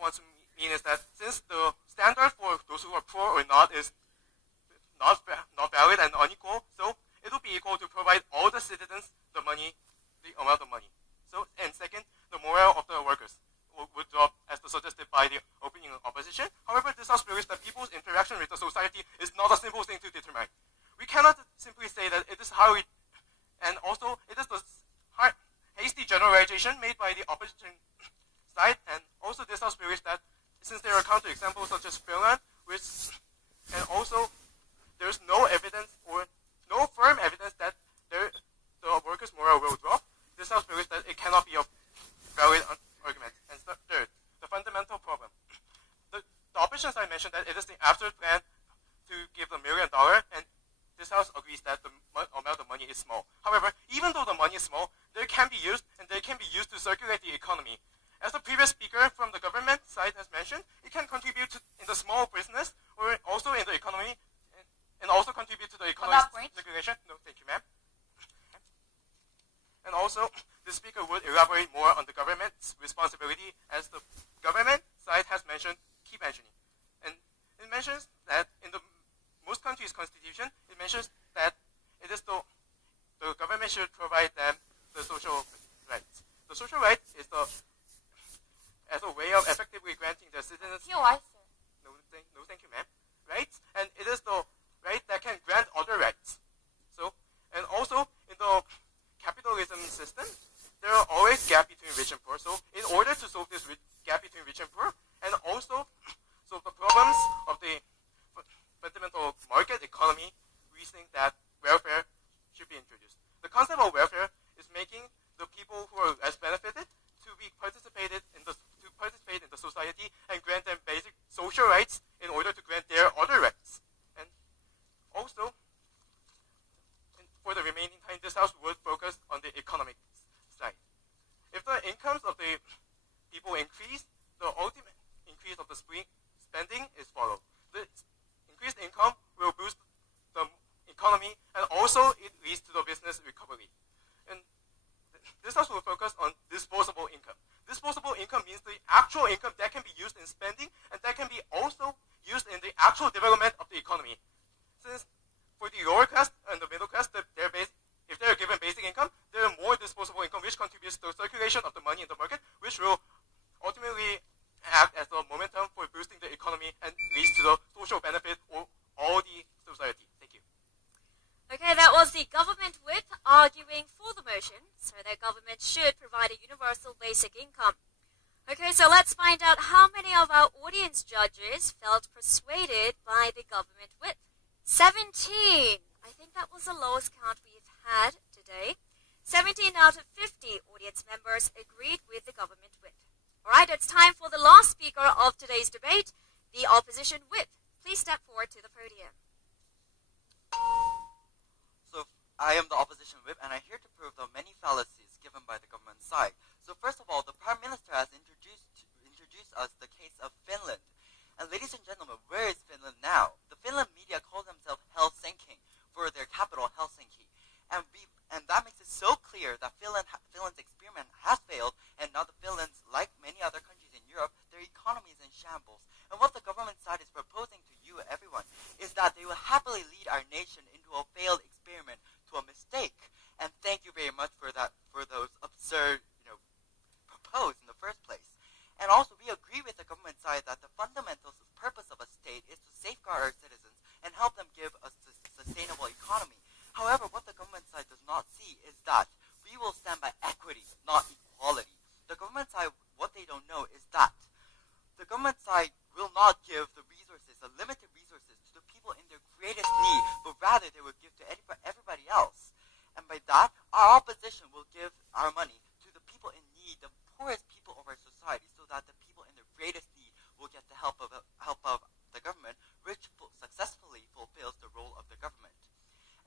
wants to mean is that since the standard for those who are poor or not is not valid and unequal, so it will be equal to provide all the citizens the amount of money. So, and second, the morale of the workers would drop as suggested by the opening opposition. However, this also proves that people's interaction with the society is not a simple thing to determine. We cannot simply say that it is how it, and also it is the hasty generalization made by the opposition side, and also this also proves that since there are counterexamples such as Finland, and also there's no evidence or no firm evidence that the workers' morale will drop. This also proves that it cannot be a valid argument. And third, the fundamental problem. The opposition side mentioned that it is the absurd plan to give $1 million, and this house agrees that the amount of money is small. However, even though the money is small, they can be used to circulate the economy. As the previous speaker from the government side has mentioned, it can contribute in the small business or also in the economy, and also contribute to the economic circulation. No, thank you, ma'am. And also, the speaker would elaborate more on the government's responsibility, as the government side has keep mentioning. And it mentions that in most countries' constitution, it mentions that it is the government should provide them the social rights. The social right is as a way of effectively granting the citizens. No, thank you, ma'am. Rights, and it is the right that can grant other rights. So, and also in the capitalism system, there are always gap between rich and poor. So, in order to solve this gap between rich and poor, and also solve the problems of the fundamental market economy, we think that welfare should be introduced. The concept of welfare is making the people who are less benefited to participate in the society and grant them basic social rights in order to grant their other rights. And also, for the remaining time, this house would focus on the economic side. If the incomes of the people increase, the ultimate increase of the spending is followed. The increased income will boost the economy, and also it leads to the business recovery. And this house will focus on disposable income. Disposable income means the actual income that can be used in spending, and that can be also used in the actual development of the economy. Since for the lower class and the middle class, if they're given basic income, there are more disposable income, which contributes to the circulation of the money in the market, which will ultimately act as a momentum for boosting the economy and leads to the social benefit of all the society. Thank you. Okay, that was the government whip arguing for the motion, so that government should provide a universal basic income. Okay, so let's find out how many of our audience judges felt persuaded by the government whip. 17. I think that was the lowest count we've had today. 17 out of 50 audience members agreed with the government whip. All right, it's time for the last speaker of today's debate, the opposition whip. Please step forward to the podium. So I am the opposition whip, and I'm here to prove the many fallacies given by the government side. So first of all, the Prime Minister has introduced us the case of Finland. And ladies and gentlemen, where is Finland now? The Finland media call themselves Helsinki for their capital, Helsinki. And that makes it so clear that Finland's experiment has failed, and now the Finland's, like many other countries in Europe, their economy is in shambles. And what the government side is proposing to you, everyone, is that they will happily lead our nation into a failed experiment to a mistake. And thank you very much for those absurd, proposed in the first place. And also, we agree with the government side that the fundamental purpose of a state is to safeguard our citizens and help them give a sustainable economy. However, what the government side does not see is that we will stand by equity, not equality. The government side, what they don't know is that the government side will not give the resources, the limited resources, to the people in their greatest need, but rather they will give to everybody else. And by that, our opposition will give our money to the people in need, the poorest people of our society, so that the people in their greatest need will get the help of the government, which successfully fulfills the role of the government.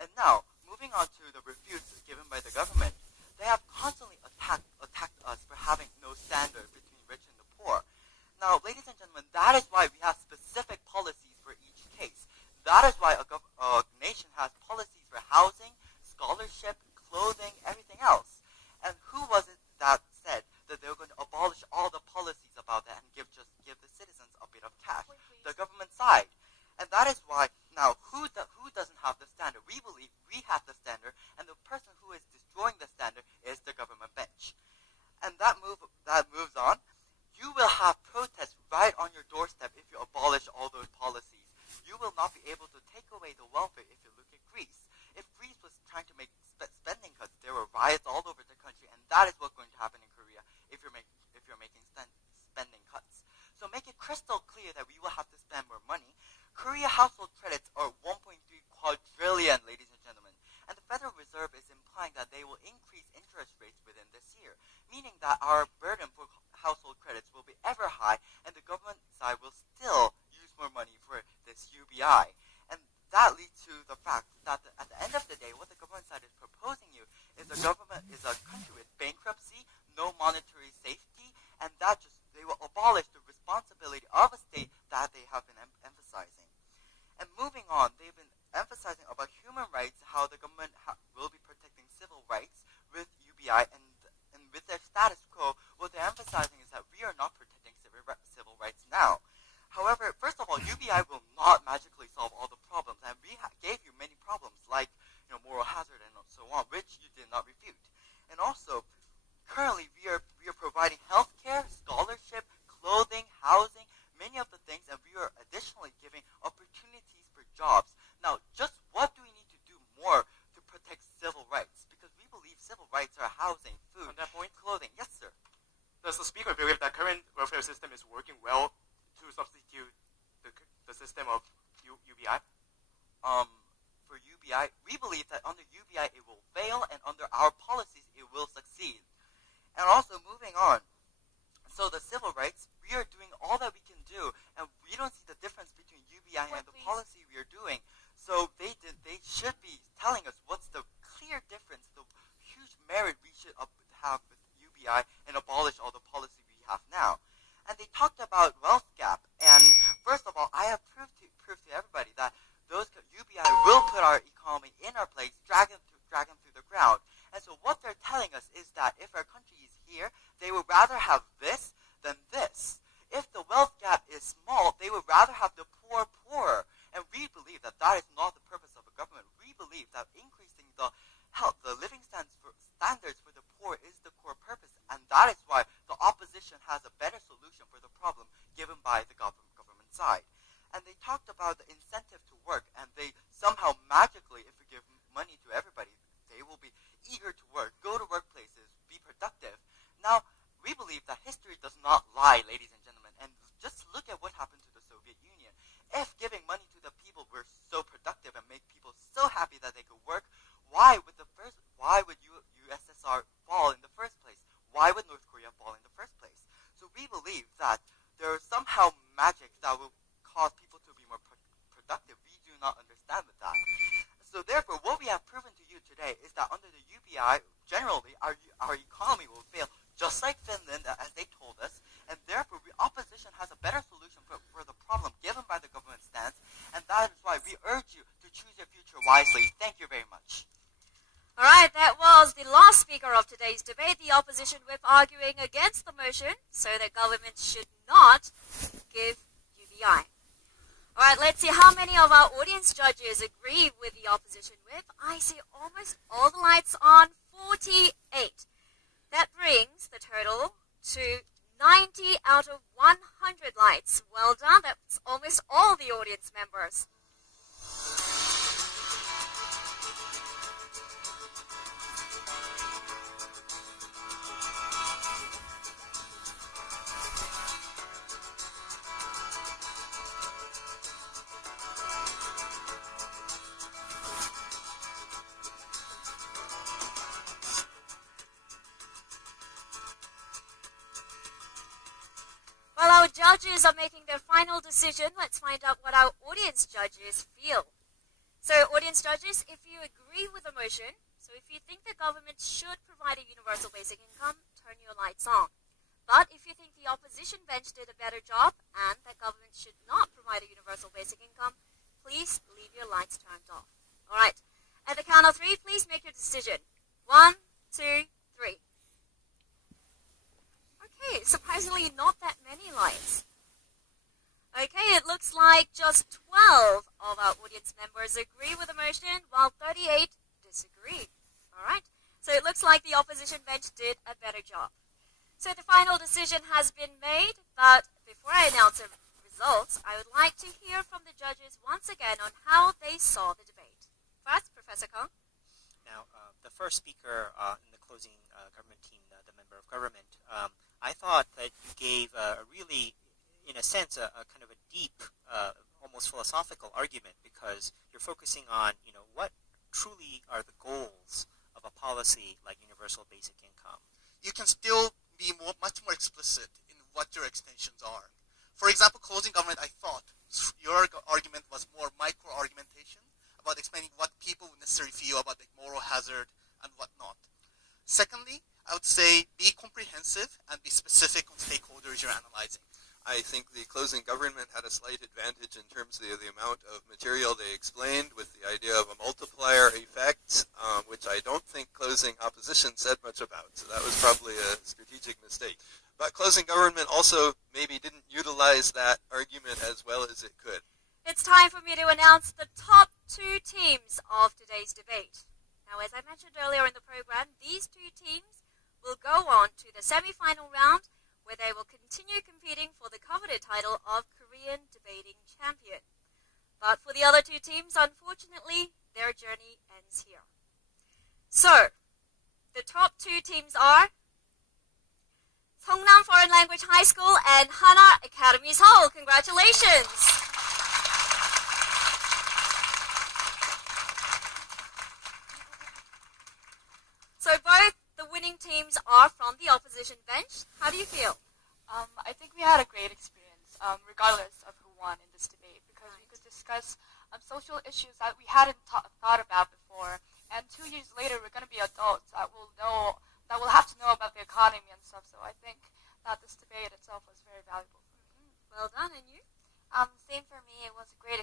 And now, moving on to the refutes given by the government, they have constantly attacked us for having no standard between rich and the poor. Now, ladies and gentlemen, that is why we have specific policies for each case. That is why a nation has policies for housing, scholarship, clothing, everything else. And who was it that said that they were going to abolish all the policies about that and give that we will have to spend more money, Korea household credits are 1.3 quadrillion, ladies and gentlemen. And the Federal Reserve is implying that they will increase interest rates within this year, meaning that our burden for household credits will be ever high, and the government side will still use more money for this UBI. And that leads to the fact that at the end of the day, what the government side is proposing you is the government is a country with bankruptcy, no monetary safety, and that just they will abolish the responsibility of a state that they have been emphasizing. And moving on, they've been emphasizing about human rights, how the government will be protecting civil rights with UBI, and with their status quo, what they're emphasizing is that we are not protecting civil rights now. However, first of all, UBI will not magically solve all the problems, and we gave you many problems like moral hazard and so on, which you did not refute. And also, currently we are providing healthcare, scholarship, clothing, housing, many of the things, and we are additionally giving opportunities for jobs. Now, just what do we need to do more to protect civil rights? Because we believe civil rights are housing, food, On that point, clothing. Yes, sir. does the speaker believe that current welfare system is working well to substitute the system of UBI? For UBI, we believe that under UBI it will fail, and under our policies it will succeed. And also, moving on, so the civil rights, we are doing all that we can do, and we don't see the difference between UBI and the policy we are doing. So they should be telling us what's the clear difference, the huge merit we should have with UBI, and abolish all the policy we have now. And they talked about wealth gap, and first of all, I have proved to everybody that those UBI will put our economy in our place, drag them through the ground. And so what they're telling us is that if our country is here, they would rather have this than this. If the wealth gap is small, they would rather have the poor poorer. And we believe that that is not the purpose of a government. We believe that increasing the living standards for the poor is the core purpose. And that is why the opposition has a better solution for the problem given by the government side. And they talked about the incentive to work, and they somehow magically, if we give money to everybody, they will be eager to work, go to workplaces, be productive. Now, we believe that history does not lie, ladies and gentlemen, and just look at what happened to the Soviet Union. If giving money to the people were so productive and make people so happy that they could work, why would USSR fall in the first place? Why would North Korea fall in the first place? So we believe that there is somehow magic that will cause people to be more productive. We do not understand with that. So therefore, what we have proven to you today is that under the UBI, generally, our economy will fail, just like Finland, as they told us, and therefore, the opposition has a better solution for the problem given by the government stance, and that is why we urge you to choose your future wisely. Thank you very much. All right, that was the last speaker of today's debate, the opposition whip arguing against the motion, so that government should not give UBI. All right, let's see how many of our audience judges agree with the opposition whip. I see almost all the lights on, 48. That brings the total to 90 out of 100 lights. Well done, that's almost all the audience members. While our judges are making their final decision, let's find out what our audience judges feel. So, audience judges, if you agree with the motion, so if you think the government should provide a universal basic income, turn your lights on. But if you think the opposition bench did a better job and that government should not provide a universal basic income, please leave your lights turned off. All right. At the count of 3, please make your decision. 1, 2, 3. Okay, surprisingly not that many lights. Okay, it looks like just 12 of our audience members agree with the motion, while 38 disagree. All right, so it looks like the opposition bench did a better job. So the final decision has been made, but before I announce the results, I would like to hear from the judges once again on how they saw the debate. First, Professor Kong. Now, the first speaker in the closing government team, the member of government, I thought that you gave a really in a sense, a kind of a deep, almost philosophical argument, because you're focusing on, what truly are the goals of a policy like universal basic income. You can still be much more explicit in what your extensions are. For example, closing government, I thought your argument was more micro-argumentation about explaining what people would necessarily feel about the moral hazard and whatnot. Secondly, I would say be comprehensive and be specific on stakeholders you're analyzing. I think the closing government had a slight advantage in terms of the amount of material they explained, with the idea of a multiplier effect, which I don't think closing opposition said much about. So that was probably a strategic mistake. But closing government also maybe didn't utilize that argument as well as it could. It's time for me to announce the top 2 teams of today's debate. Now, as I mentioned earlier in the program, these 2 teams will go on to the semi-final round, where they will continue competing for the coveted title of Korean Debating Champion. But for the other 2 teams, unfortunately, their journey ends here. So, the top 2 teams are Seongnam Foreign Language High School and Hana Academy Seoul. Congratulations! So both the winning teams are from the opposition bench. How do you feel? I think we had a great experience, regardless of who won in this debate, because we could discuss social issues that we hadn't thought about before. And 2 years later, we're going to be adults that will have to know about the economy and stuff. So I think that this debate itself was very valuable for me. Well done, and you? Same for me. It was a great